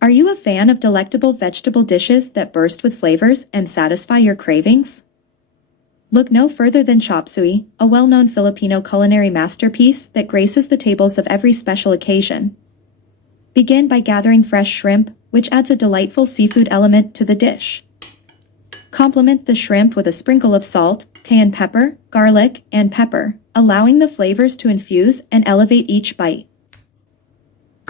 Are you a fan of delectable vegetable dishes that burst with flavors and satisfy your cravings? Look no further than Chopseuy, a well-known Filipino culinary masterpiece that graces the tables of every special occasion. Begin by gathering fresh shrimp, which adds a delightful seafood element to the dish. Complement the shrimp with a sprinkle of salt, cayenne pepper, garlic, and pepper, allowing the flavors to infuse and elevate each bite.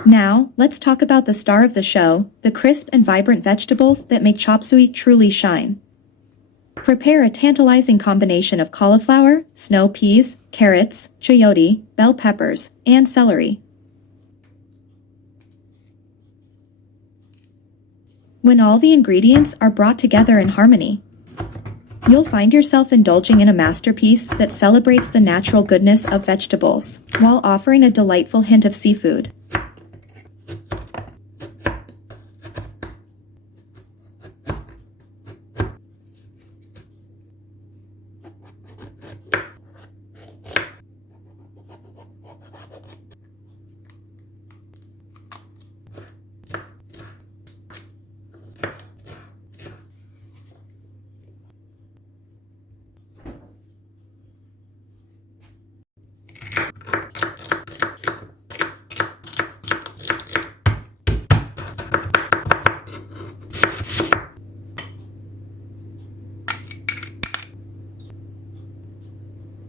Now, let's talk about the star of the show, the crisp and vibrant vegetables that make Chopseuy truly shine. Prepare a tantalizing combination of cauliflower, snow peas, carrots, chayote, bell peppers, and celery. When all the ingredients are brought together in harmony, you'll find yourself indulging in a masterpiece that celebrates the natural goodness of vegetables, while offering a delightful hint of seafood.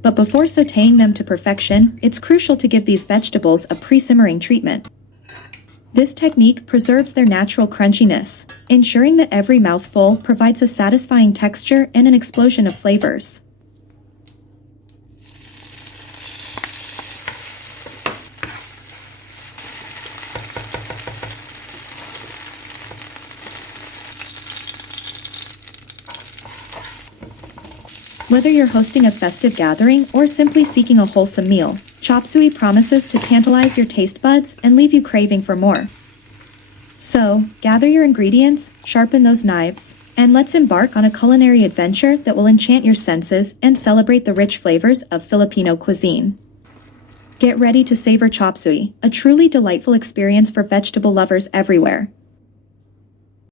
But before sautéing them to perfection, it's crucial to give these vegetables a pre-simmering treatment. This technique preserves their natural crunchiness, ensuring that every mouthful provides a satisfying texture and an explosion of flavors. Whether you're hosting a festive gathering or simply seeking a wholesome meal, Chopseuy promises to tantalize your taste buds and leave you craving for more. So, gather your ingredients, sharpen those knives, and let's embark on a culinary adventure that will enchant your senses and celebrate the rich flavors of Filipino cuisine. Get ready to savor Chopseuy, a truly delightful experience for vegetable lovers everywhere.